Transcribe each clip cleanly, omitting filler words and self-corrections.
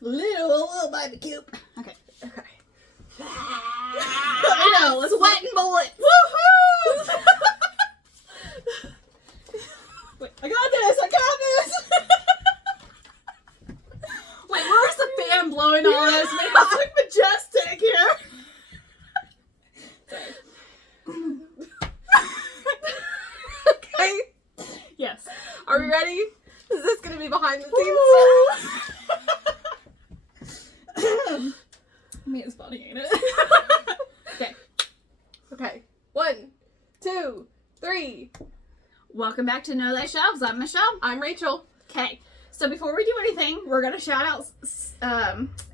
little baby cube. Okay. Okay. Let me know. Sweating bullet. Woohoo! Wait, I got this. Wait, where's the fan blowing on us? It's like majestic here. Okay. Yes. Are we ready? Is this going to be behind the scenes? I mean, it's funny, ain't it? Okay. Okay. 1, 2, 3. Welcome back to Know Thy Shelves. I'm Michelle. I'm Rachel. Okay. So before we do anything, we're going to shout out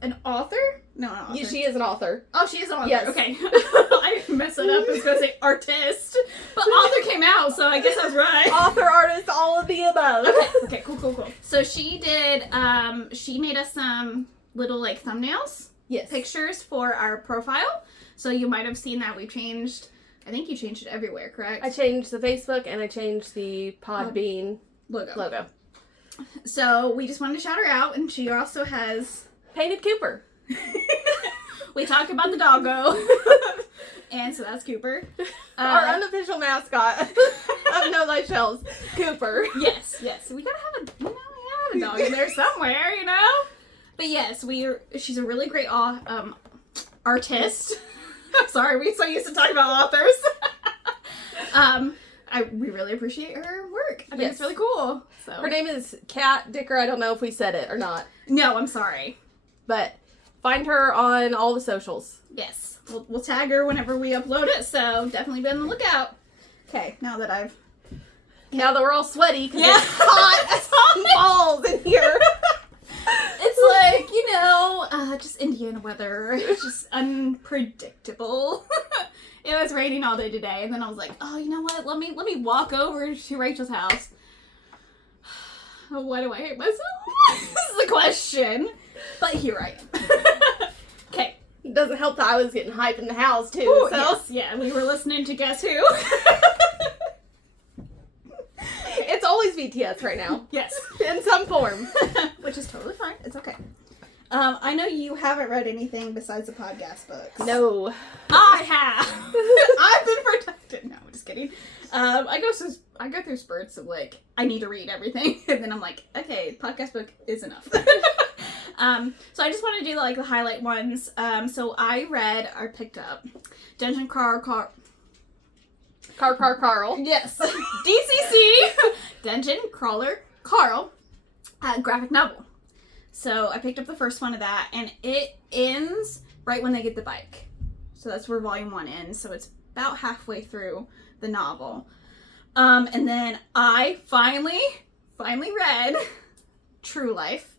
an author. No, not author. Yeah, she is an author. Oh, she is an author. Yes. Okay. I didn't mess it up. I was going to say artist. But author came out, so I guess I was right. Author, artist, all of the above. Okay, cool. So she did, she made us some little, like, thumbnails. Yes. Pictures for our profile. So you might have seen that we've changed, I think you changed it everywhere, correct? I changed the Facebook and I changed the Podbean logo. So we just wanted to shout her out, and she also has... Painted Cooper. We talked about the doggo. And so that's Cooper. Our unofficial mascot of Know Thy Shelves, Cooper. Yes. We gotta have a dog in there somewhere, you know? But yes, she's a really great artist. Sorry, we're so used to talking about authors. We really appreciate her work. I think it's really cool. So. Her name is Kat Dicker. I don't know if we said it or not. No, I'm sorry. But find her on all the socials. Yes. We'll tag her whenever we upload it, so definitely be on the lookout. Okay, now that we're all sweaty because it's hot as balls in here. It's like, just Indiana weather. It's just unpredictable. It was raining all day today, and then I was like, oh, you know what? Let me walk over to Rachel's house. Why do I hate myself? This is the question. But here I am. Okay. It doesn't help that I was getting hype in the house, too. Ooh, so. Yes, yeah, we were listening to Guess Who? It's always BTS right now. Yes. In some form. Which is totally fine. It's okay. I know you haven't read anything besides the podcast books. No. I have. I've been protected. No, I'm just kidding. I go through spurts of like, I need to read everything. And then I'm like, okay, podcast book is enough. So I just want to do like the highlight ones. So I picked up Dungeon Carl. Yes. DCC. Dungeon Crawler Carl. Graphic novel. So I picked up the first one of that, and it ends right when they get the bike. So that's where volume 1 ends. So it's about halfway through the novel. And then I finally read True Life.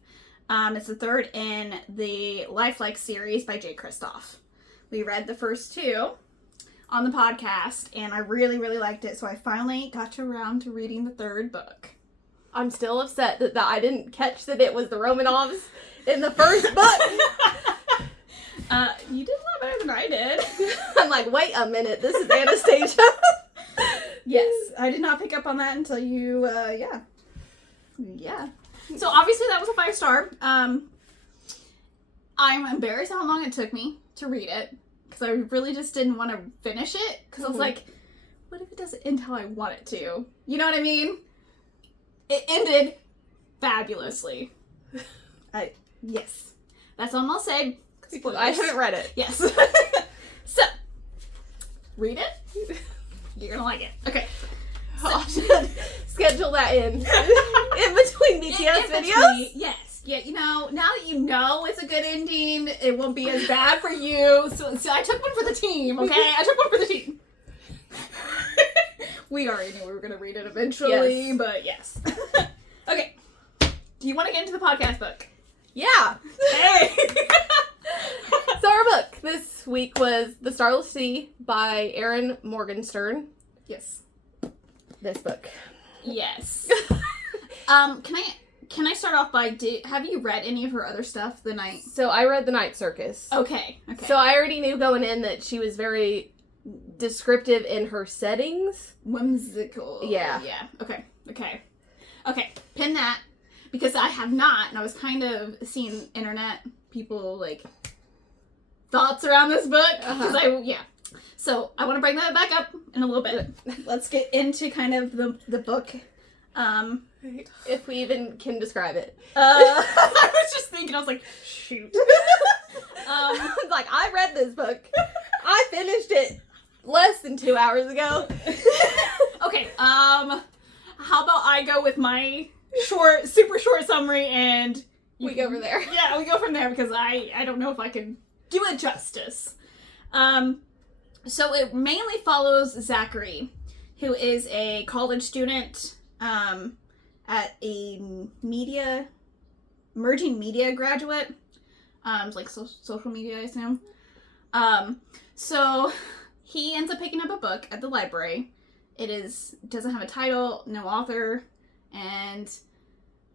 It's the third in the Lifelike series by Jay Kristoff. We read the first 2 on the podcast, and I really, really liked it. So I finally got around to reading the third book. I'm still upset that I didn't catch that it was the Romanovs in the first book. You did a lot better than I did. I'm like, wait a minute, this is Anastasia. Yes, I did not pick up on that until you, Yeah. So obviously that was a 5-star. I'm embarrassed how long it took me to read it, because I really just didn't want to finish it, because I was like, what if it doesn't end how I want it to? You know what I mean? It ended fabulously. Yes. That's all I'm going to say. I haven't read it. Yes. So, read it. You're going to like it. Okay. So, I should schedule that in between BTS videos. Yes. Yeah, now that you know it's a good ending, it won't be as bad for you. So I took one for the team, okay? I took one for the team. We already knew we were going to read it eventually, but yes. Okay. Do you want to get into the podcast book? Yeah. Hey! So our book this week was The Starless Sea by Erin Morgenstern. Yes. This book. Yes. Can I start off by, have you read any of her other stuff, The Night? So I read The Night Circus. Okay. So I already knew going in that she was very descriptive in her settings. Whimsical. Yeah. Yeah. Okay. Pin that. because I have not, and I was kind of seeing internet people like thoughts around this book because So I want to bring that back up in a little bit. Let's get into kind of the book. If we even can describe it. I was just thinking, I was like, shoot. Like, I read this book. I finished it less than 2 hours ago. Okay, how about I go with my super short summary and we go over there. Yeah, we go from there because I don't know if I can do it justice. So it mainly follows Zachary, who is a college student at a emerging media graduate. It's like social media, I assume. So he ends up picking up a book at the library. Doesn't have a title, no author, and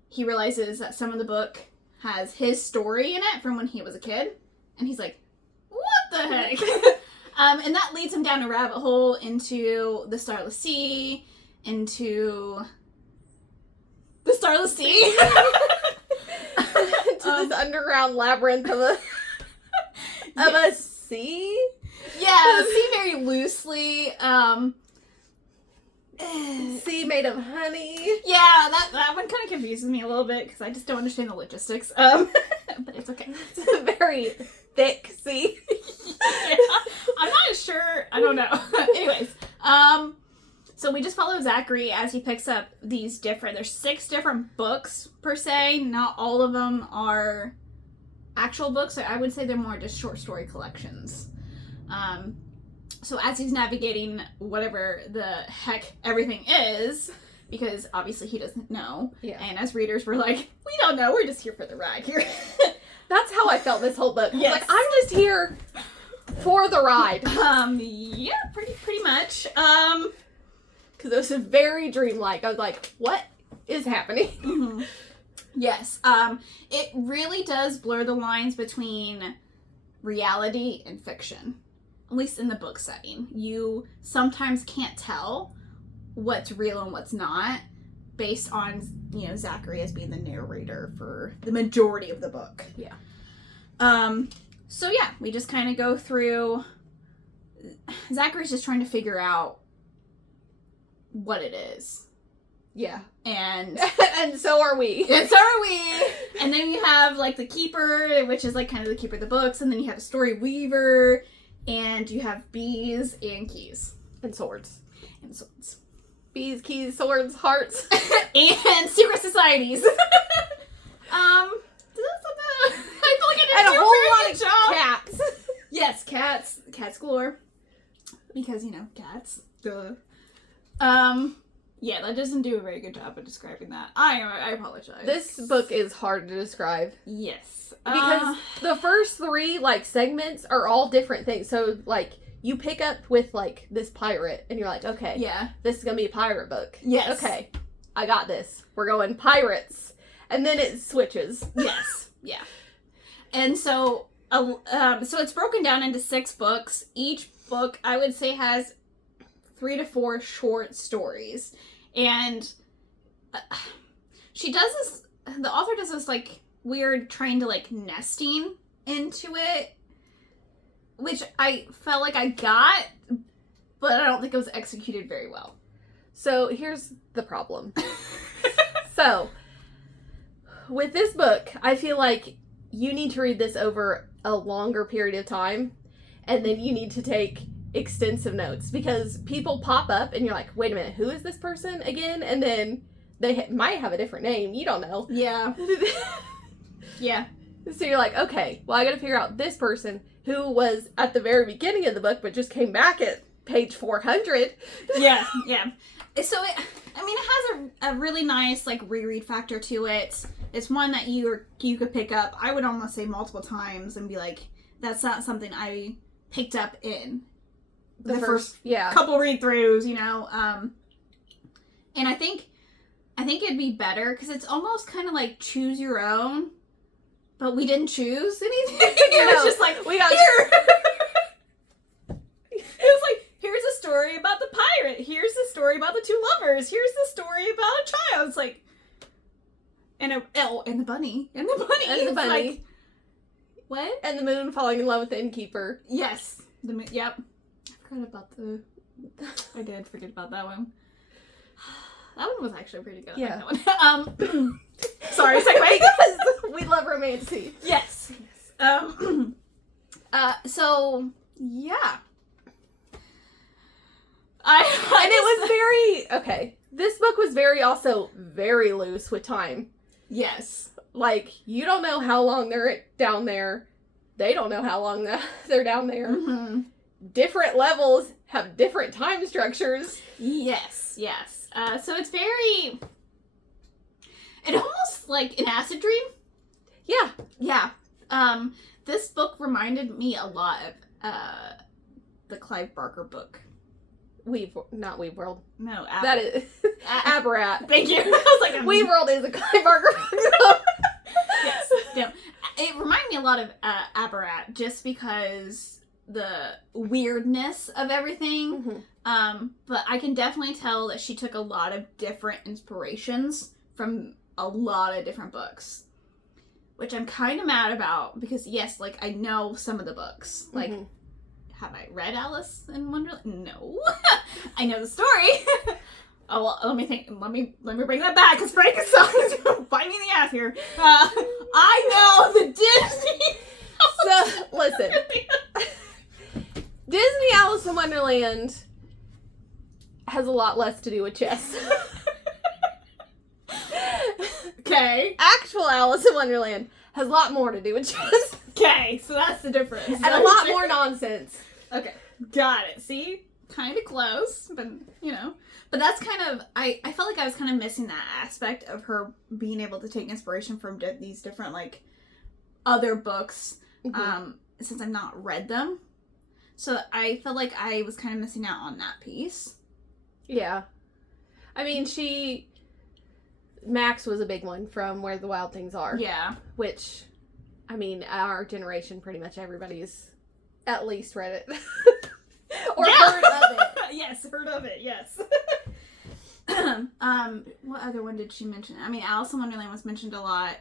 he realizes that some of the book has his story in it from when he was a kid, and he's like, what the heck? And that leads him down a rabbit hole into the Starless Sea, into the Starless Sea. To this underground labyrinth of a sea? Yeah, sea very loosely. Sea made of honey. Yeah, that one kind of confuses me a little bit because I just don't understand the logistics. But it's okay. It's a very thick sea. Yeah, I'm not sure. I don't know. Anyways, so we just follow Zachary as he picks up there's 6 different books per se. Not all of them are actual books. So I would say they're more just short story collections. So as he's navigating whatever the heck everything is, because obviously he doesn't know. Yeah. And as readers, we're like, we don't know. We're just here for the ride here. That's how I felt this whole book. Yes. Like, I'm just here for the ride. Yeah, pretty much. Because it was very dreamlike. I was like, what is happening? Mm-hmm. Yes. It really does blur the lines between reality and fiction. At least in the book setting. You sometimes can't tell what's real and what's not based on, Zachary as being the narrator for the majority of the book. Yeah. So yeah, we just kind of go through. Zachary's just trying to figure out what it is. Yeah. And and so are we. And so are we. And then you have like the keeper, which is like kind of the keeper of the books, and then you have a story weaver, and you have bees and keys. And swords. And swords. Bees, keys, swords, hearts. And secret societies. I feel like I didn't And a do whole very lot good of job. cats. Yes, cats galore. Because, cats. Duh. Yeah, that doesn't do a very good job of describing that. I apologize. This book is hard to describe. Yes. Because the first 3, segments are all different things. So, you pick up with, this pirate, and you're like, okay, yeah, this is gonna be a pirate book. Yes. Okay, I got this. We're going pirates. And then it switches. Yes. Yeah. And so it's broken down into 6 books. Each book, I would say, has 3 to 4 short stories. And the author does this, weird trying to, nesting into it, which I felt like I got, but I don't think it was executed very well. So, here's the problem. So, with this book, I feel like you need to read this over a longer period of time, and then you need to take extensive notes, because people pop up and you're like, wait a minute, who is this person again? And then they might have a different name. You don't know. Yeah. Yeah. So you're like, okay, well, I gotta figure out this person who was at the very beginning of the book but just came back at page 400. Yeah, yeah. So it has a really nice reread factor to it. It's one that you could pick up, I would almost say, multiple times and be like, that's not something I picked up in the first couple read-throughs, and I think it'd be better because it's almost kind of like choose your own, but we didn't choose anything. It was just we got here. It was here's a story about the pirate. Here's the story about the 2 lovers. Here's the story about a child. It's And the bunny. And the bunny. And the bunny. Like, what? And the moon falling in love with the innkeeper. Yes. Yep. I forgot about I did forget about that one. That one was actually pretty good. Yeah. I like that one. Sorry, segue. We love romance. Yes. So yeah. And it was very okay. This book was also very loose with time. Yes. Like, you don't know how long they're down there. They don't know how long they're down there. Mm-hmm. Different levels have different time structures. Yes. So it's very... It almost like an acid dream. Yeah. Yeah. This book reminded me a lot of the Clive Barker book. Not Weave World. No, that is Aberrat. Thank you. I was like, Weave World is a Clive Barker book. Yes. No. It reminded me a lot of Aberrat just because the weirdness of everything. Mm-hmm. But I can definitely tell that she took a lot of different inspirations from a lot of different books, which I'm kind of mad about because yes, like I know some of the books. Like, have I read Alice in Wonderland? No. I know the story. Oh, well, let me think. Let me bring that back because Frank is going to bite me in the ass here. I know the Disney. So listen, Disney Alice in Wonderland has a lot less to do with chess. Okay. Actual Alice in Wonderland has a lot more to do with chess. Okay, so that's the difference. And a lot more nonsense. Okay, got it. See? Kind of close, but, you know. But that's kind of, I felt like I was kind of missing that aspect of her being able to take inspiration from these different, like, other books, since I've not read them. So I felt like I was kind of missing out on that piece. Yeah. I mean, Max was a big one from Where the Wild Things Are. Yeah. Which, I mean, our generation, pretty much everybody's at least read it. Or heard of it. Yes, heard of it, yes. What other one did she mention? I mean, Alice in Wonderland was mentioned a lot.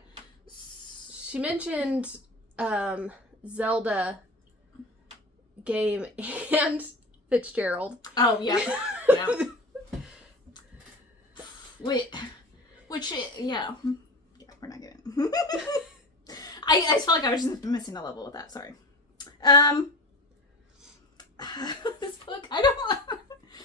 She mentioned Zelda game and Fitzgerald. Oh, yeah. Yeah. Wait. Which, yeah. Yeah, we're not getting I just felt like I was just missing a level with that, sorry. This book,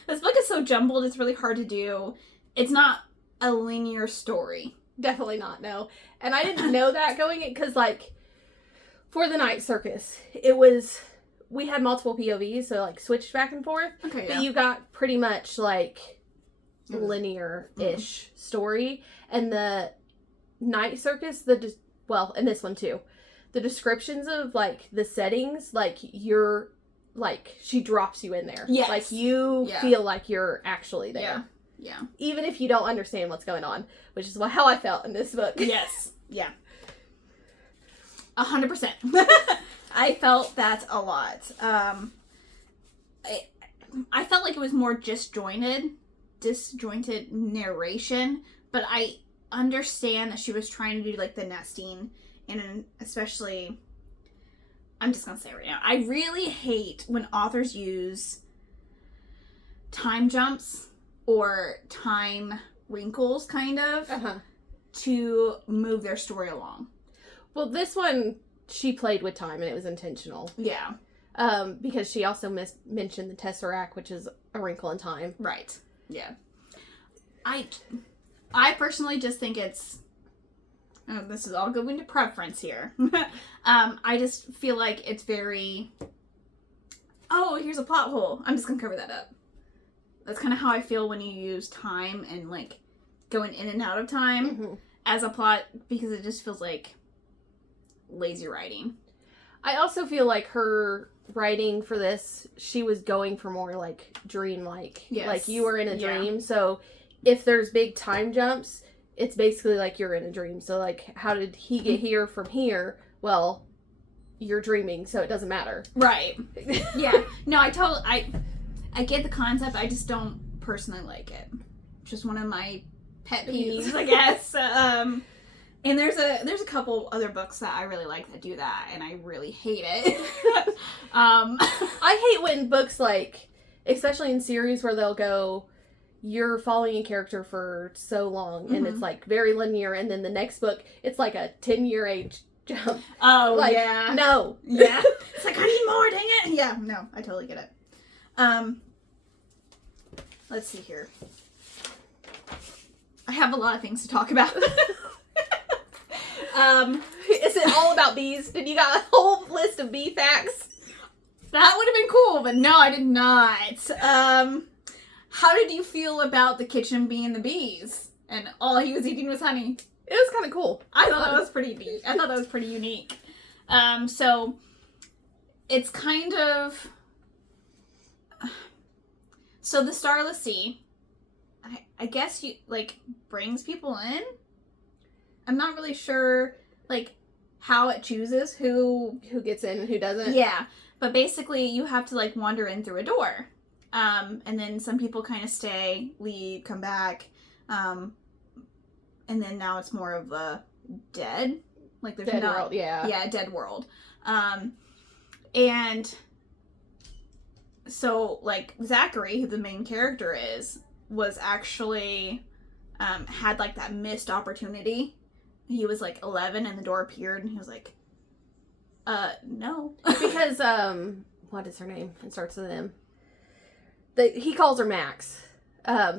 this book is so jumbled, it's really hard to do. It's not a linear story. Definitely not, no. And I didn't know that going in, because, like, for the Night Circus, we had multiple POVs, so, like, switched back and forth. Okay, But yeah. you got pretty much, like, linear-ish story. And the Night Circus, and this one too, the descriptions of, like, the settings, like, she drops you in there. Yes. Like, you feel like you're actually there. Yeah. Even if you don't understand what's going on, which is how I felt in this book. Yes. Yeah. 100%. I felt that a lot. I felt like it was more disjointed narration, but I understand that she was trying to do, like, the nesting, and especially, I'm just gonna say it right now, I really hate when authors use time jumps or time wrinkles, kind of, to move their story along. Well, this one, she played with time, and it was intentional. Yeah. Because she also mentioned the Tesseract, which is a wrinkle in time. Right. Yeah. I personally just think it's... this is all going to preference here. I just feel like it's very... Oh, here's a plot hole. I'm just going to cover that up. That's kind of how I feel when you use time and, like, going in and out of time as a plot, because it just feels like lazy writing. I also feel like her writing for this, she was going for more, like, dream-like. Yes. Like, you were in a dream, so if there's big time jumps, it's basically like you're in a dream. So, like, how did he get here from here? Well, you're dreaming, so it doesn't matter. Right. Yeah. No, I get the concept. I just don't personally like it. Just one of my pet peeves, I guess. And there's a couple other books that I really like that do that, and I really hate it. I hate when books, like, especially in series where they'll go, you're following a character for so long, and it's, like, very linear, and then the next book, it's like a 10-year age jump. Oh, like, yeah. No. Yeah. It's like, I need more, dang it. Yeah, no, I totally get it. Let's see here. I have a lot of things to talk about. Is it all about bees? Did you got a whole list of bee facts? That would have been cool, but no, I did not. How did you feel about the kitchen being the bees? And all he was eating was honey. It was kind of cool. I thought that was pretty neat. I thought that was pretty unique. So it's kind of... So the Starless Sea, I guess you, like, brings people in? I'm not really sure, like, how it chooses who gets in and who doesn't. Yeah, but basically you have to, like, wander in through a door. And then some people kind of stay, leave, come back. And then now it's more of a dead. Like, there's dead not... world, yeah. Yeah, dead world. And so, like, Zachary, who the main character is, was actually, had, like, that missed opportunity. He was, like, 11 and the door appeared and he was like, no. Because, what is her name? It starts with an M. He calls her Max.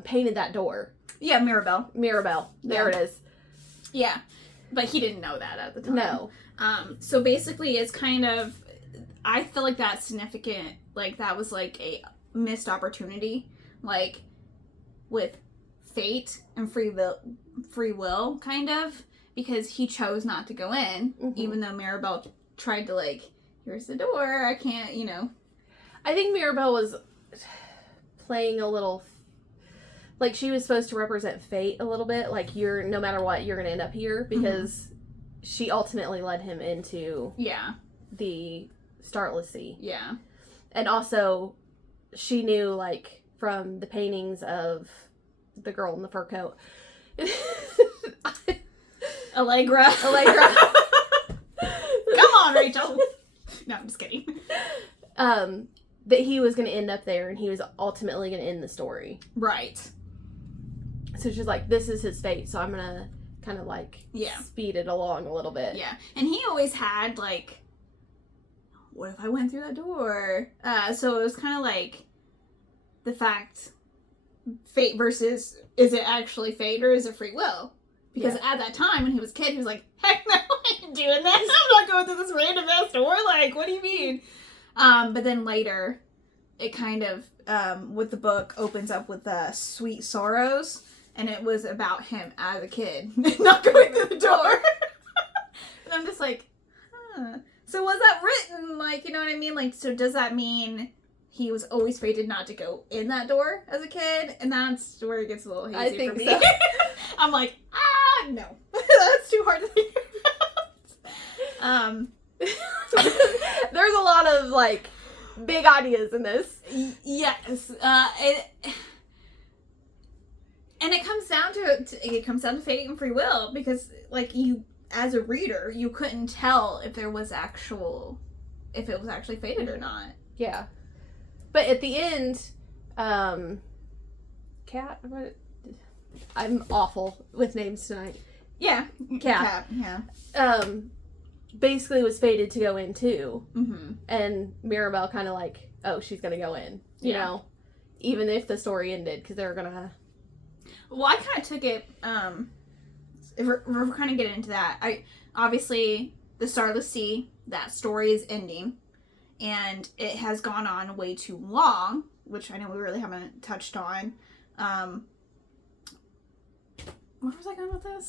Painted that door. Yeah, Mirabelle. There it is. Yeah. But he didn't know that at the time. No. So basically it's kind of, I feel like that's significant. Like, that was, like, a missed opportunity. Like, with fate and free will, kind of. Because he chose not to go in, even though Mirabelle tried to, like, here's the door, I can't, you know. I think Mirabelle was playing a little, like, she was supposed to represent fate a little bit. Like, no matter what, you're going to end up here. Because she ultimately led him into the Starless Sea. Yeah. And also, she knew, like, from the paintings of the girl in the fur coat. Allegra. Come on, Rachel. No, I'm just kidding. That he was going to end up there, and he was ultimately going to end the story. Right. So she's like, this is his fate, so I'm going to kind of, like, speed it along a little bit. Yeah. And he always had, like, what if I went through that door? So it was kind of like the fact, fate versus, is it actually fate or is it free will? Because at that time, when he was a kid, he was like, heck no, I ain't doing this. I'm not going through this random ass door. Like, what do you mean? But then later, it kind of, with the book, opens up with Sweet Sorrows. And it was about him as a kid, not going through the door. And I'm just like, huh. So was that written, like, you know what I mean? Like, so does that mean he was always fated not to go in that door as a kid? And that's where it gets a little hazy for me. So. I'm like, no. That's too hard to think about. There's a lot of, like, big ideas in this. Yes. And it comes down to fate and free will, because, like, you, as a reader, you couldn't tell if it was actually fated or not. Yeah. But at the end, Cat, I'm awful with names tonight. Yeah. Cat. Yeah. Basically was fated to go in too. Mm-hmm. And Mirabelle kind of like, oh, she's going to go in. You know? Even if the story ended, because they were going to... Well, I kind of took it, if we're kind of getting into that, obviously, the Starless Sea, that story is ending, and it has gone on way too long, which I know we really haven't touched on. Where was I going with this?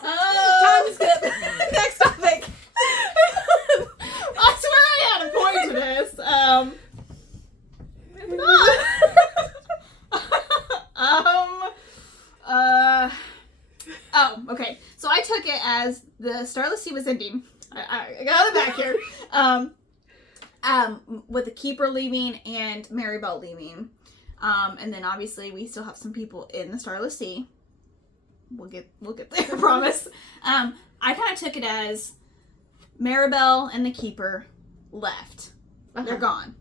Time skip. Next topic. I swear I had a point to this. Okay. So I took it as the Starless Sea was ending. I got it back here. With the Keeper leaving and Maribel leaving. And then obviously we still have some people in the Starless Sea. we'll get there, I promise. I kind of took it as Maribel and the Keeper left. They're gone.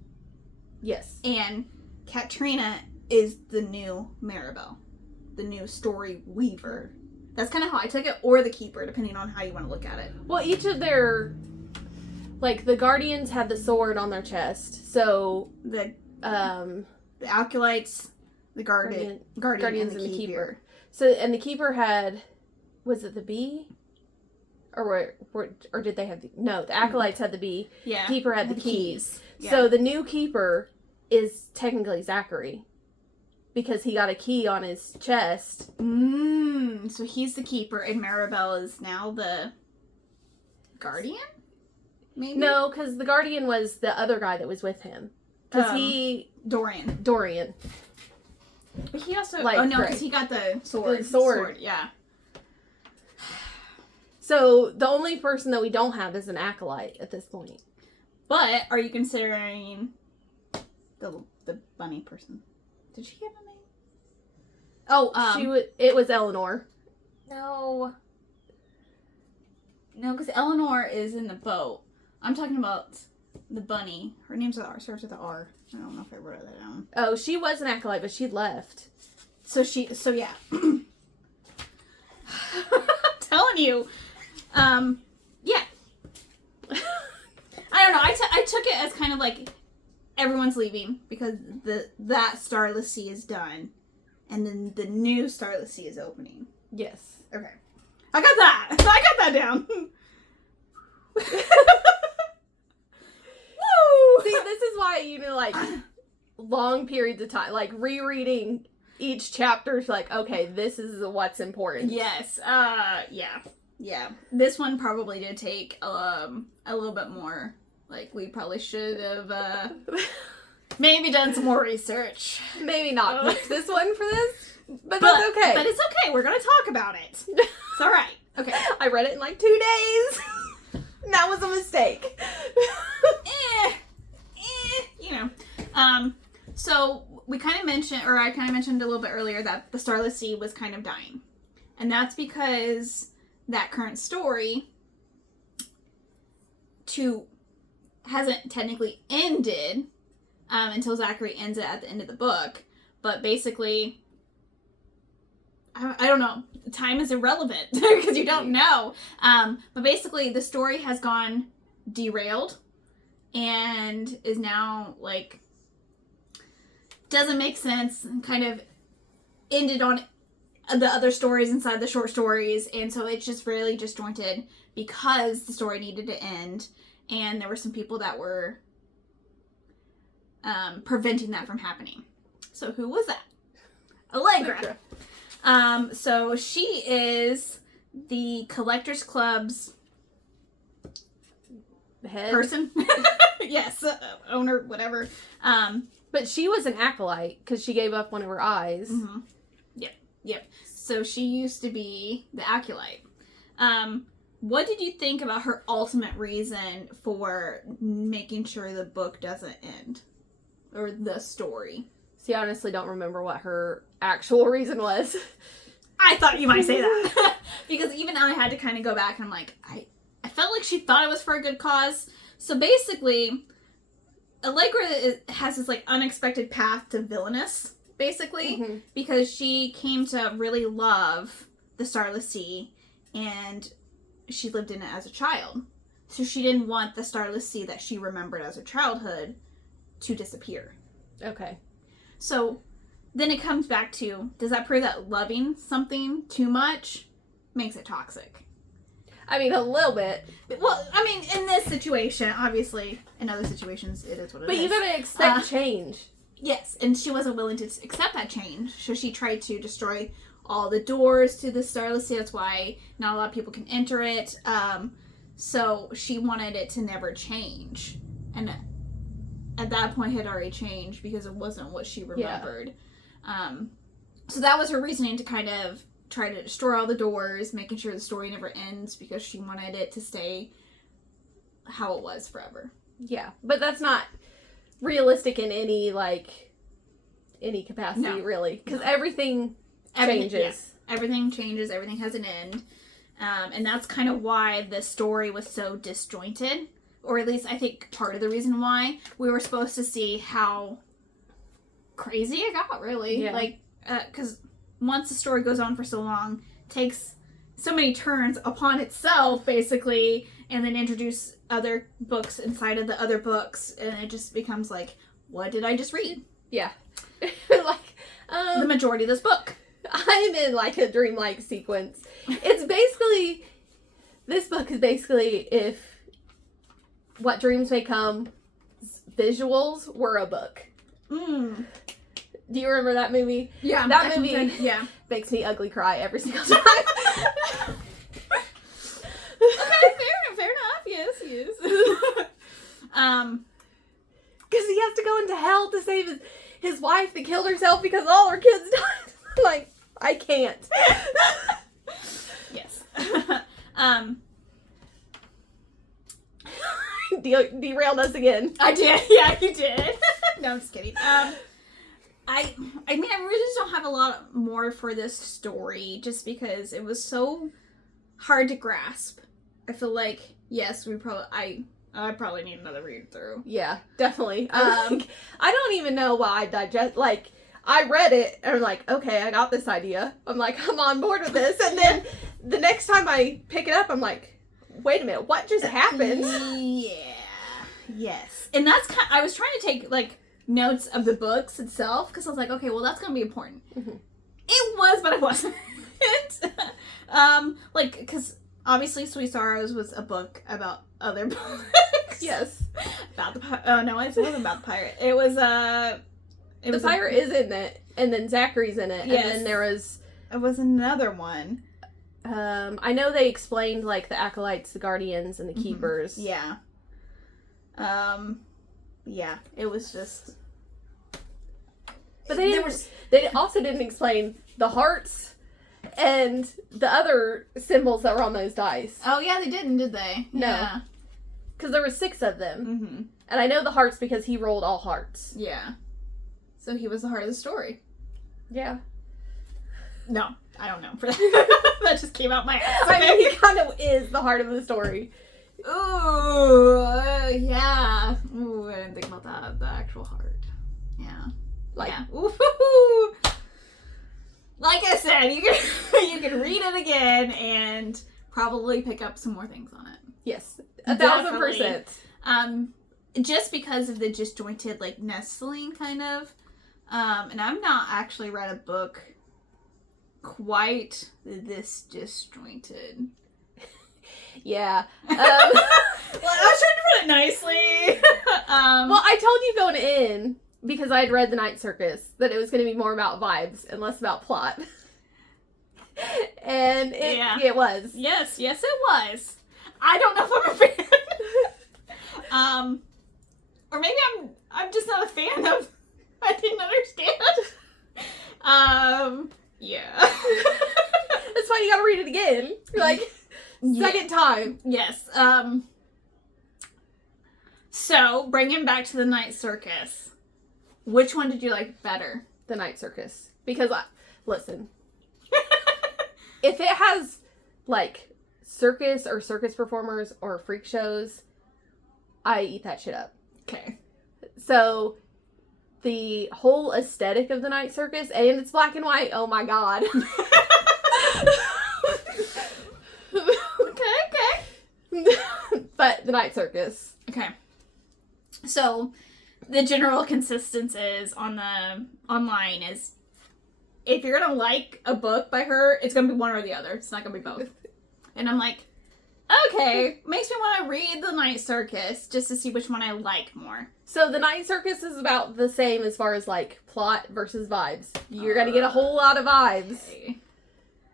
Yes. And Katrina is the new Maribel, the new story weaver. That's kind of how I took it, or the Keeper, depending on how you want to look at it. Well, each of their, like, the Guardians had the sword on their chest, so The Acolytes, the Guardians and the Keeper. So, and the Keeper had, was it the bee? Or did they have the, no, the Acolytes had the bee. Yeah. Keeper had the keys. Yeah. So the new Keeper is technically Zachary. Because he got a key on his chest. So he's the Keeper, and Maribel is now the Guardian? Maybe? No, because the Guardian was the other guy that was with him. Because Dorian. But he also... Like, oh, no, because he got the sword. The sword. Yeah. So, the only person that we don't have is an Acolyte at this point. But, are you considering the bunny person? Did she have a name? Oh, it was Eleanor. No, because Eleanor is in the boat. I'm talking about the bunny. Her name's starts with an R. I don't know if I wrote that down. Oh, she was an Acolyte, but she left. So yeah. I'm telling you. Yeah. I don't know. I took it as kind of like everyone's leaving because that Starless Sea is done. And then the new Starless Sea is opening. Yes. Okay. I got that. I got that down. Woo! See, this is why you know, like, long periods of time, like rereading each chapter is like, okay, this is what's important. Yes. Yeah. This one probably did take a little bit more. Like, we probably should have maybe done some more research. Maybe not pick this one for this, but that's okay. But it's okay. We're gonna talk about it. It's all right. Okay. I read it in like 2 days. That was a mistake. You know. So we kind of mentioned, or I kind of mentioned a little bit earlier, that the Starless Sea was kind of dying. And that's because that current story hasn't technically ended until Zachary ends it at the end of the book. But basically, I don't know. Time is irrelevant because you don't know. But basically, the story has gone derailed and is now, like, doesn't make sense and kind of ended on the other stories inside the short stories. And so it's just really disjointed because the story needed to end. And there were some people that were preventing that from happening. So who was that? Allegra. So she is the Collectors Club's head person. Yes, owner, whatever. But she was an acolyte because she gave up one of her eyes. Mm-hmm. Yep. So she used to be the acolyte. What did you think about her ultimate reason for making sure the book doesn't end? Or the story? See, I honestly don't remember what her actual reason was. I thought you might say that. Because even I had to kind of go back and I'm like, I felt like she thought it was for a good cause. So basically, Allegra has this like unexpected path to villainous, basically. Mm-hmm. Because she came to really love the Starless Sea and she lived in it as a child. So she didn't want the Starless Sea that she remembered as her childhood to disappear. Okay. So then it comes back to, does that prove that loving something too much makes it toxic? I mean, a little bit. Well, I mean, in this situation, obviously, in other situations, it is what it is. But you gotta accept change. Yes, and she wasn't willing to accept that change, so she tried to destroy all the doors to the Starless Sea. That's why not a lot of people can enter it. So she wanted it to never change. And at that point, it had already changed because it wasn't what she remembered. Yeah. So that was her reasoning to kind of try to destroy all the doors, making sure the story never ends because she wanted it to stay how it was forever. Yeah, but that's not realistic in any capacity, really. Because everything changes. everything changes, everything has an end. And that's kind of why the story was so disjointed. Or at least I think part of the reason why. We were supposed to see how crazy it got, really. Yeah. Like, because once the story goes on for so long, takes so many turns upon itself, basically, and then introduce other books inside of the other books, and it just becomes like, what did I just read? Yeah. Like, The majority of this book. I'm in like a dreamlike sequence. It's basically, this book is basically if What Dreams May Come visuals were a book. Mm. Do you remember that movie? Yeah. That movie Yeah. makes me ugly cry every single time. Okay, fair enough. Yes. Because he has to go into hell to save his wife that killed herself because all her kids died. Like, I can't. Yes. Derailed us again. I did. Yeah, you did. No, I'm just kidding. I mean, I really just don't have a lot more for this story, just because it was so hard to grasp. I feel like, yes, I probably need another read through. Yeah, definitely. I don't even know why I digest. Like, I read it and I'm like, okay, I got this idea. I'm like, I'm on board with this. And then the next time I pick it up, I'm like, wait a minute, what just happened? Yeah. Yes. And that's I was trying to take, like, notes of the books itself, because I was like, okay, well, that's going to be important. Mm-hmm. It was, but it wasn't. Like, because obviously Sweet Sorrows was a book about other books. Yes. About the no, it wasn't about the pirate. It was, The pirate is in it, and then Zachary's in it, Yes. and then there was... It was another one. I know they explained, like, the acolytes, the guardians, and the keepers. Yeah. Yeah, it was just... But they also didn't explain the hearts and the other symbols that were on those dice. Oh, yeah, they didn't, did they? No. Yeah. Because there were 6 of them. Mm-hmm. And I know the hearts because he rolled all hearts. Yeah. So he was the heart of the story. Yeah. No, I don't know. That just came out my ass. I mean, he kind of is the heart of the story. Ooh, yeah. Ooh, I didn't think about that. The actual heart. Yeah. Like, Yeah. Ooh. Like I said, you can read it again and probably pick up some more things on it. yes. Definitely. 1,000%. Just because of the disjointed, like, nestling kind of. And I've not actually read a book quite this disjointed. Yeah. Well, I was trying to put it nicely. Well, I told you going in, because I had read The Night Circus, that it was going to be more about vibes and less about plot. And it was. Yes, it was. I don't know if I'm a fan. Or maybe I'm just not a fan of. I didn't understand. Yeah. That's why you gotta read it again. Like, second time. Yes. So, bringing back to the Night Circus, which one did you like better? The Night Circus. Because, listen. If it has, like, circus or circus performers or freak shows, I eat that shit up. Okay. So, the whole aesthetic of the Night Circus, and it's black and white, oh my god. Okay. But the Night Circus. Okay. So, the general consensus is online is, if you're gonna like a book by her, it's gonna be one or the other. It's not gonna be both. And I'm like, okay, makes me want to read The Night Circus just to see which one I like more. So the Night Circus is about the same as far as, like, plot versus vibes. You're gonna get a whole lot of vibes, Okay.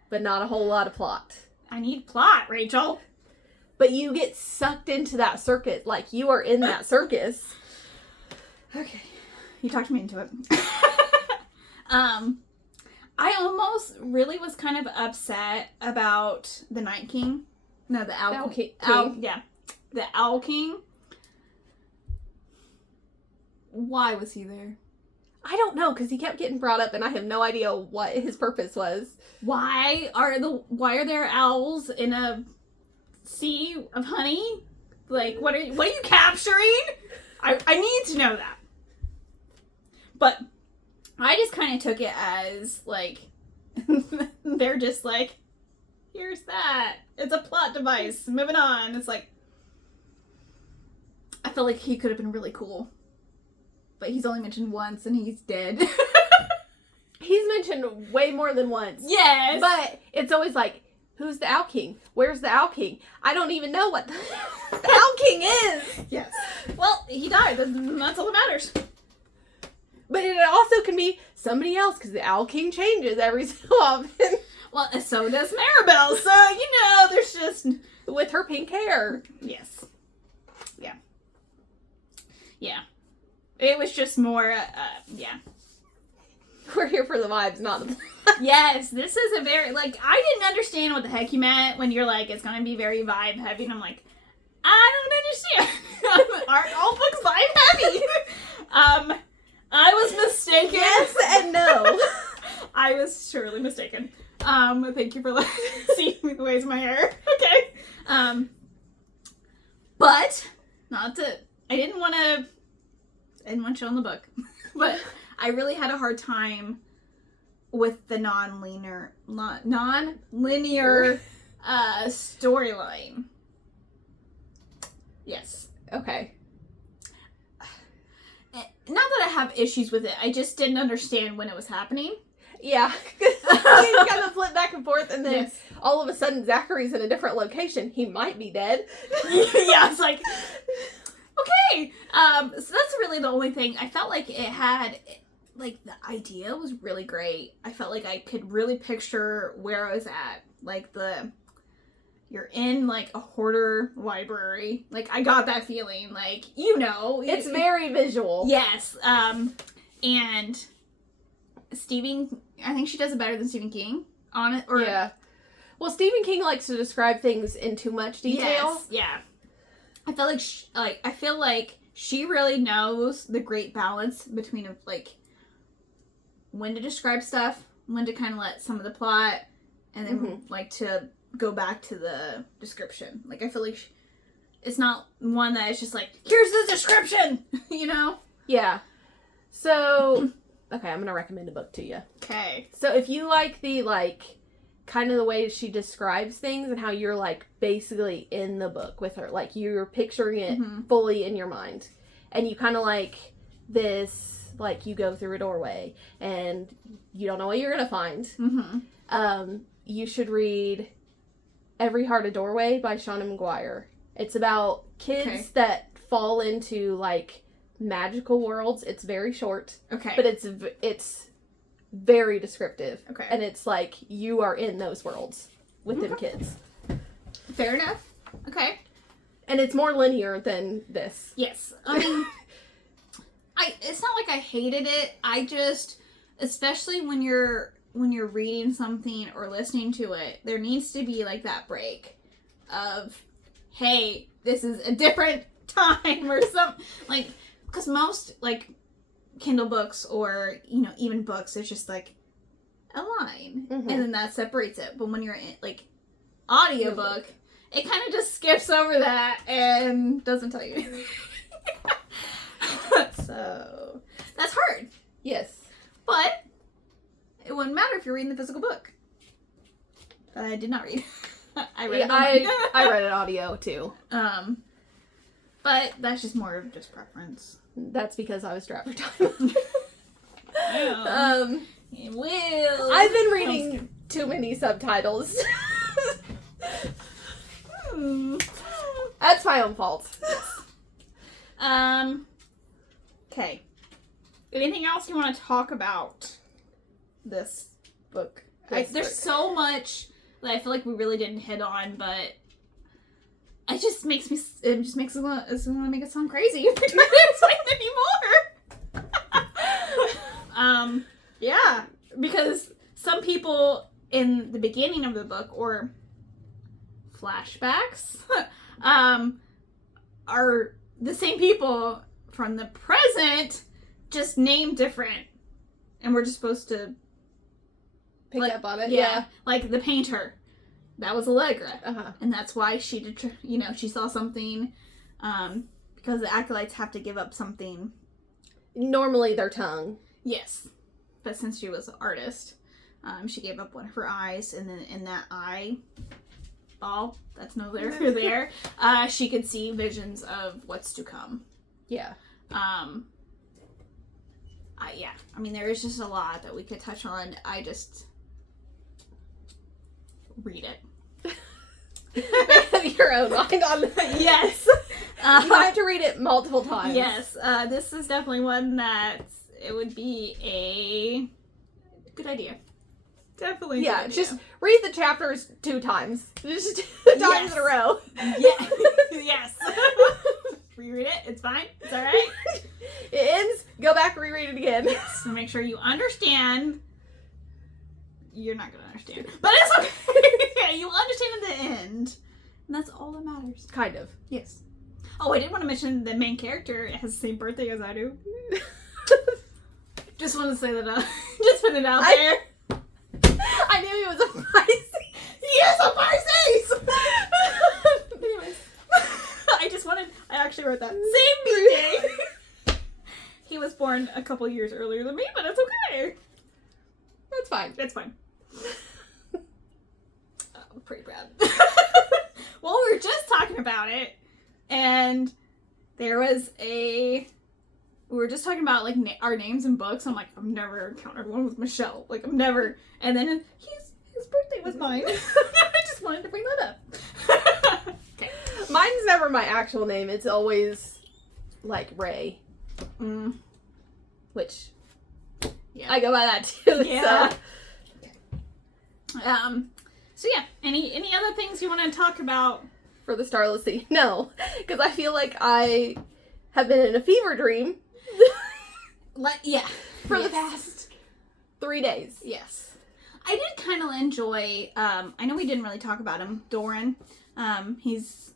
but not a whole lot of plot. I need plot, Rachel. But you get sucked into that circuit, like you are in that circus. Okay. You talked me into it. I almost really was kind of upset about the Night King. No, the Owl King. The Owl King. Why was he there? I don't know, because he kept getting brought up, and I have no idea what his purpose was. Why are there owls in a sea of honey? Like, what are you capturing? I need to know that. But I just kind of took it as, like, they're just like, here's that. It's a plot device. Moving on. It's like, I feel like he could have been really cool. But he's only mentioned once and he's dead. He's mentioned way more than once. Yes. But it's always like, who's the Owl King? Where's the Owl King? I don't even know what the Owl King is. Yes. Well, he died. That's all that matters. But it also can be somebody else, because the Owl King changes every so often. Well, so does Maribel. So, there's just... With her pink hair. Yes. Yeah. Yeah. It was just more, yeah. We're here for the vibes, not the Yes, this is a very, like, I didn't understand what the heck you meant when you're like, it's gonna be very vibe heavy, and I'm like, I don't understand. Aren't all books vibe heavy? I was mistaken. Yes and no. I was surely mistaken. Thank you for seeing me the ways of my hair. Okay. But, I didn't want to show in the book, but I really had a hard time with the non-linear storyline. Yes. Okay. Not that I have issues with it, I just didn't understand when it was happening. Yeah. You kind of flip back and forth, and then Yes. all of a sudden Zachary's in a different location. He might be dead. Yeah, it's like, okay. So that's really the only thing. I felt like it had, like, the idea was really great. I felt like I could really picture where I was at. Like, you're in, like, a hoarder library. Like, I got that feeling. Like, It's very visual. Yes. And I think she does it better than Stephen King on it. Or, yeah. Well, Stephen King likes to describe things in too much detail. Yes, yeah. I feel like she really knows the great balance between, like, when to describe stuff, when to kind of let some of the plot, and then like to go back to the description. Like, I feel like it's not one that is just like, here's the description, Yeah. So, okay, I'm gonna recommend a book to you. Okay. So if you like the, like, kind of the way she describes things and how you're, like, basically in the book with her, like, you're picturing it fully in your mind, and you kind of like this, like, you go through a doorway and you don't know what you're gonna find. You should read Every Heart a Doorway by Shauna McGuire. It's about kids that fall into, like, magical worlds. It's very short. Okay. But it's very descriptive. Okay. And it's like you are in those worlds with them kids. Fair enough. Okay. And it's more linear than this. Yes. I mean, it's not like I hated it. I just, especially when you're reading something or listening to it, there needs to be, like, that break of, hey, this is a different time or something. Like, because most, like, Kindle books or, even books, it's just, like, a line. And then that separates it. But when you're in, like, audiobook, it kind of just skips over that and doesn't tell you anything. So, that's hard. Yes. But it wouldn't matter if you're reading the physical book. That I did not read. I read it online. I read it audio, too. But that's just more of just preference. That's because I was strapped for time. It will. I've been reading too many subtitles. That's my own fault. Okay. Anything else you want to talk about this book? There's so much that I feel like we really didn't hit on, but it just makes it want to make it sound crazy if we try to explain anymore. Yeah, because some people in the beginning of the book or flashbacks are the same people from the present, just named different. and we're just supposed to Pick like, up on it. Yeah. Like the painter. That was Allegra. Uh-huh. And that's why she she saw something, because the acolytes have to give up something. Normally their tongue. Yes. But since she was an artist, she gave up one of her eyes, and then in that eye ball, that's no longer there, she could see visions of what's to come. Yeah. Yeah. I mean, there is just a lot that we could touch on. I just read it. Have your own mind on that. Yes. You have to read it multiple times. Yes. This is definitely one that it would be a good idea. Definitely. Yeah, good just idea. read the chapters 2 times. Just 2 times in a row. Yeah. Yes. Reread it. It's fine. It's all right. It ends. Go back and reread it again. So make sure you understand. You're not gonna understand, but it's okay. You will understand at the end, and that's all that matters. Kind of. Yes. Oh, I did want to mention the main character has the same birthday as I do. Just want to say that. Just put it out there. I knew he was a Pisces. He is a Pisces. Anyways, I actually wrote that same birthday. He was born a couple years earlier than me, but it's okay. That's fine. It's fine. I'm pretty proud. Well, we were just talking about it, and there was we were just talking about like our names in books. I'm like, I've never encountered one with Michelle. Like, I've never. And then his birthday was mine. I just wanted to bring that up. Okay. Mine's never my actual name. It's always like Ray. Which Yeah. I go by that too. Yeah. So. So yeah. Any other things you want to talk about? For the Starless Sea. No. Because I feel like I have been in a fever dream. Yeah. For the past 3 days. Yes. I did kind of enjoy, I know we didn't really talk about him, Doran. He's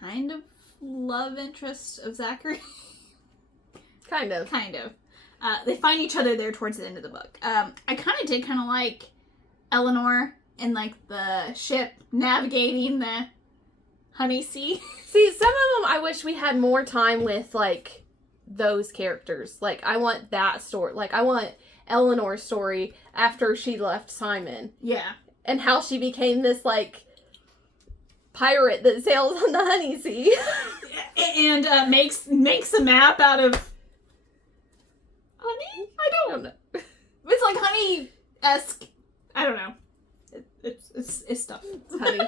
kind of love interest of Zachary. Kind of. Kind of. They find each other there towards the end of the book. I kind of did kind of like Eleanor and like the ship navigating the Honey Sea. See, some of them I wish we had more time with, like, those characters. Like, I want that story. Like, I want Eleanor's story after she left Simon. Yeah. And how she became this, like, pirate that sails on the Honey Sea. And makes a map out of honey? I don't know. It's like honey-esque. I don't know. It's stuff. It's honey.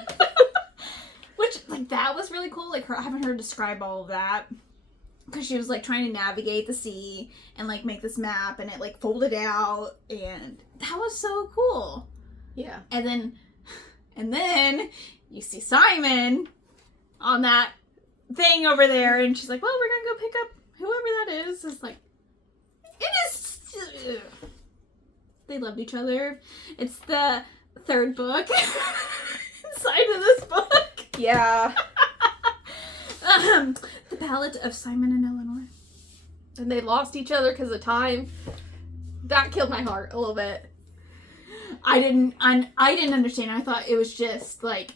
Which, like, that was really cool. Like, having her describe all of that. Because she was, like, trying to navigate the sea and, like, make this map. And it, like, folded out. And that was so cool. Yeah. And then you see Simon on that thing over there. And she's like, well, we're going to go pick up whoever that is. It's like, it is... They loved each other. It's the 3rd book inside of this book. Yeah. The Ballad of Simon and Eleanor. And they lost each other because of time. That killed my heart a little bit. I didn't understand. I thought it was just like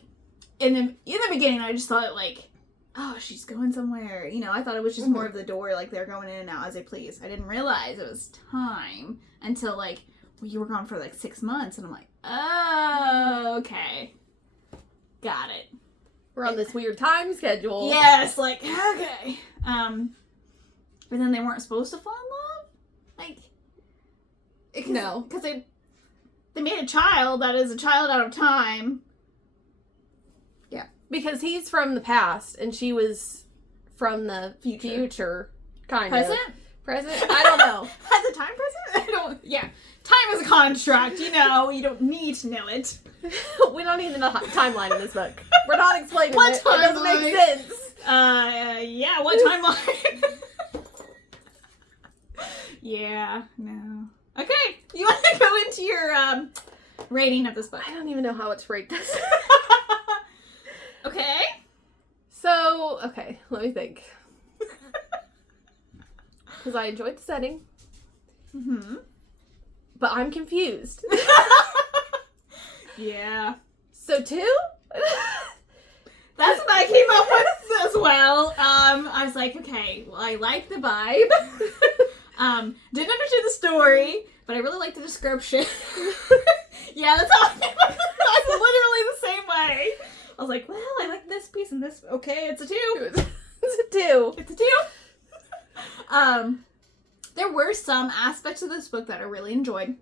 in the beginning. I just thought like, oh, she's going somewhere. You know, I thought it was just more of the door, like they're going in and out as they please. I didn't realize it was time until like, well, you were gone for like 6 months, and I'm like, oh, okay, got it. We're on this weird time schedule. Yes, like, okay. But then they weren't supposed to fall in love? Like, No. Because they made a child that is a child out of time. Yeah. Because he's from the past, and she was from the future kind Present? of. Present? I don't know. Has a time present? I don't, yeah. Time is a construct, you know. You don't need to know it. We don't need the timeline in this book. We're not explaining What it. It doesn't timeline? make sense. Yeah, what timeline? Yeah, no. Okay, you want to go into your rating of this book? I don't even know how it's rated. Okay. So, okay, let me think. Because I enjoyed the setting. Mm-hmm. But I'm confused. Yeah. So 2? That's what I came up with as well. I was like, okay, well, I like the vibe. Didn't understand the story, but I really like the description. Yeah, that's how I came up with it. That's literally the same way. I was like, well, I like this piece and this. Okay, it's a 2. It's a 2. It's a 2. There were some aspects of this book that I really enjoyed.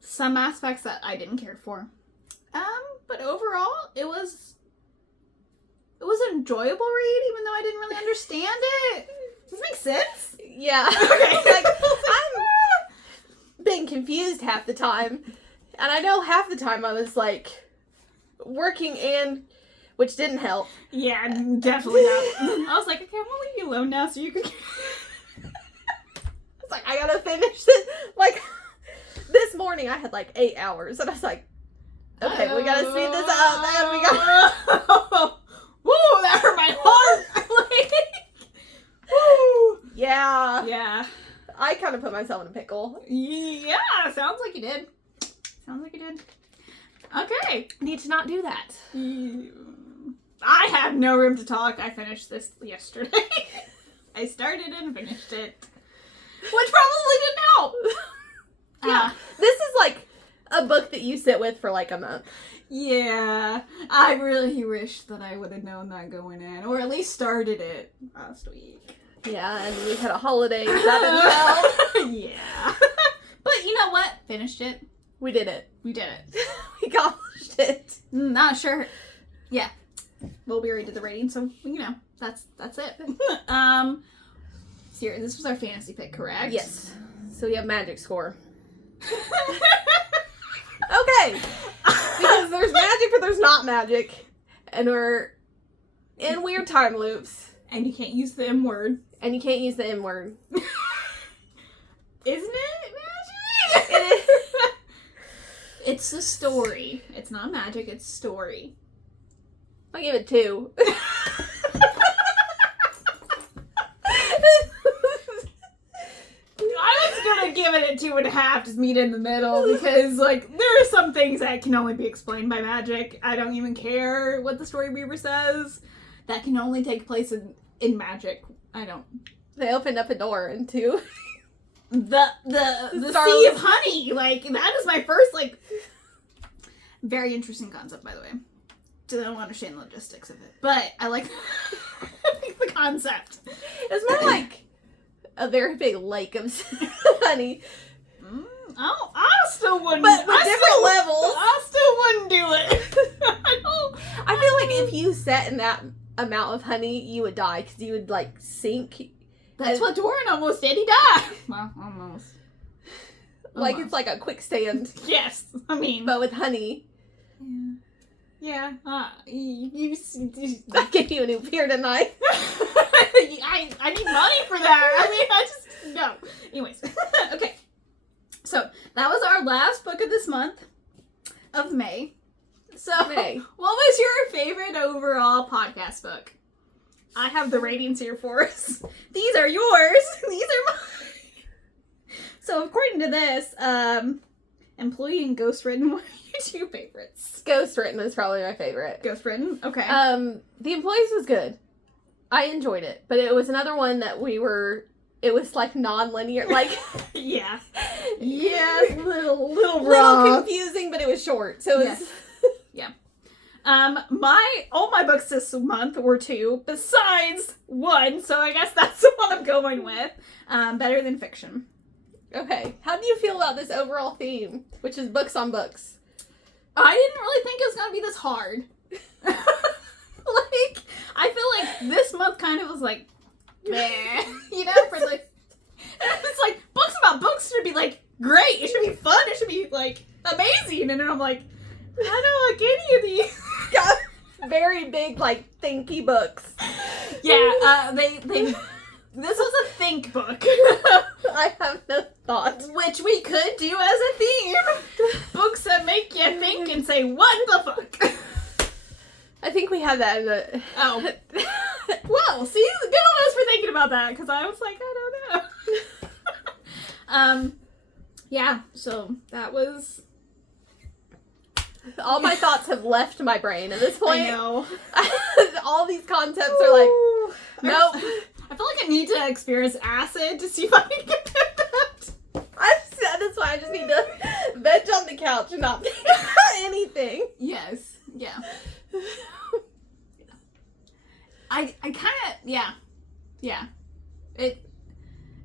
Some aspects that I didn't care for. But overall, it was an enjoyable read, even though I didn't really understand it. Does this make sense? Yeah. Okay. Like, I'm being confused half the time. And I know half the time I was like working which didn't help. Yeah, definitely not. I was like, okay, I'm gonna leave you alone now so you can. It's like, I gotta finish it. Like, this morning I had like 8 hours, and I was like, okay, we gotta speed this up, and we gotta. Woo, that hurt my heart. Like, woo. Yeah. Yeah. I kind of put myself in a pickle. Yeah, sounds like you did. Okay. Need to not do that. I have no room to talk. I finished this yesterday. I started and finished it. Which probably didn't help. Yeah. This is like a book that you sit with for like a month. Yeah. I really wish that I would have known that going in. Or at least started it last week. Yeah, and we had a holiday. That didn't help. Yeah. But you know what? Finished it. We did it. We did it. We accomplished it. Not sure. Yeah. Well, we already did the rating, so you know, that's it. Sierra, this was our fantasy pick, correct? Yes. So we have magic score. Okay. Because there's magic, but there's not magic. And we're in weird time loops. And you can't use the M word. And you can't use the M word. Isn't it magic? It is. It's a story. It's not magic, it's story. I'll give it 2. I was gonna give it a 2.5, just meet in the middle, because like there are some things that can only be explained by magic. I don't even care what the story weaver says. That can only take place in magic. I don't. They opened up a door into The sea of honey. Like that is my first like very interesting concept, by the way. I don't understand the logistics of it, but I like the concept. It's more like a very big lake of honey. I still wouldn't. But with different levels. I still wouldn't do it. I feel like if you sat in that amount of honey, you would die because you would like sink. That's what Doran almost did. He died. Well, almost. Like it's like a quicksand. Yes, I mean, but with honey. Yeah. You I'll give you a new beer tonight. I need money for that. I mean, I just no. Anyways, okay. So that was our last book of this month of May. So, May. What was your favorite overall podcast book? I have the ratings here for us. These are yours. These are mine. So, according to this, employee and ghostwritten, what are your 2 favorites? Ghostwritten is probably my favorite. Ghostwritten, okay. The Employees was good. I enjoyed it, but it was another one that it was like non-linear, like yeah, little little rough. confusing, but it was short, so it was. Yeah. All my books this month were 2, besides 1, so I guess that's the one I'm going with. Better than fiction. Okay. How do you feel about this overall theme, which is books on books? I didn't really think it was going to be this hard. Like, I feel like this month kind of was like, meh, you know, for like, it's like, books about books should be like, great, it should be fun, it should be like, amazing, and then I'm like, I don't like any of these. Got very big, like, thinky books. Yeah, this was a think book. I have no thoughts. Which we could do as a theme. Books that make you think and say, what the fuck? I think we have that in the... Oh. Well, see, good on us for thinking about that, because I was like, I don't know. Yeah, so that was... All my thoughts have left my brain at this point. I know. All these concepts are like, nope. I feel like I need to experience acid to see if I can get that. That's why I just need to veg on the couch and not think about anything. Yes. Yeah. I kind of, yeah.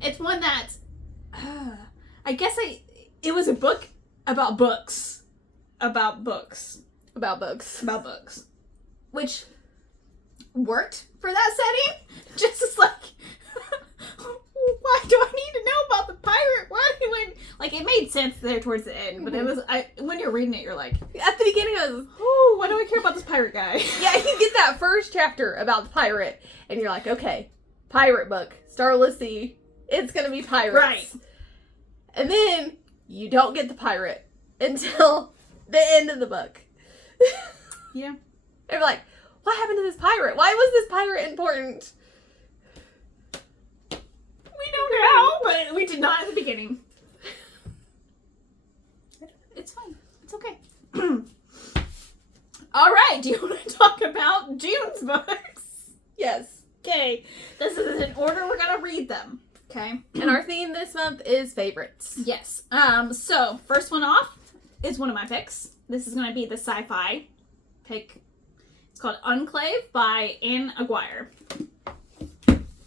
It's one that, I guess it was a book about books. About books. Which worked for that setting. Just as like, why do I need to know about the pirate? Why do I... Like, it made sense there towards the end, but it was, when you're reading it, you're like... At the beginning I was, oh, why do I care about this pirate guy? Yeah, you get that first chapter about the pirate, and you're like, okay, pirate book, Starless Sea, it's gonna be pirates. Right. And then, you don't get the pirate until the end of the book. Yeah. They're like, what happened to this pirate? Why was this pirate important? We don't know, but we did not at the beginning. It's fine. It's okay. All right. Do you want to talk about June's books? Yes. Okay. This is in order we're gonna read them. Okay. And our theme this month is favorites. Yes. So first one off is one of my picks. This is gonna be the sci-fi pick. It's called Enclave by Anne Aguirre.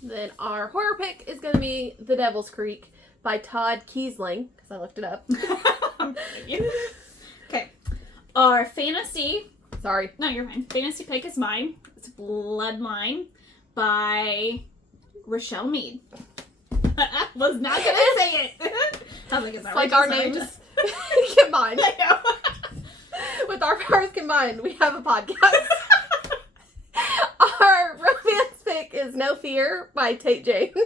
Then our horror pick is going to be The Devil's Creek by Todd Kiesling, because I looked it up. Okay. Our fantasy... Sorry. No, you're fine. Fantasy pick is mine. It's Bloodline by Rochelle Mead. I was not going to say it. Sounds like it's like our names combined. I know. With our powers combined, we have a podcast. Our romance pick is No Fear by Tate James.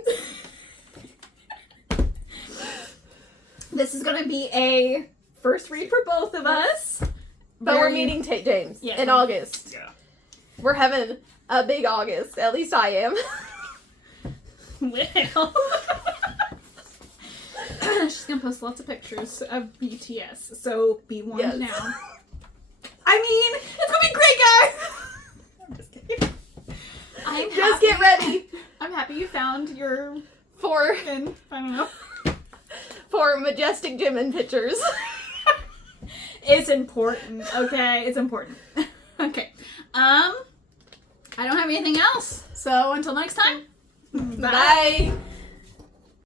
This is going to be a first read for both of us. But we're meeting Tate James in August. Yeah. We're having a big August. At least I am. Well. She's going to post lots of pictures of BTS. So be warned now. I mean, it's going to be great, guys. I'm just kidding. Just get ready. I'm happy you found your for I don't know. For Majestic Jimin pictures. It's important, okay? It's important. Okay. I don't have anything else. So until next time. Bye.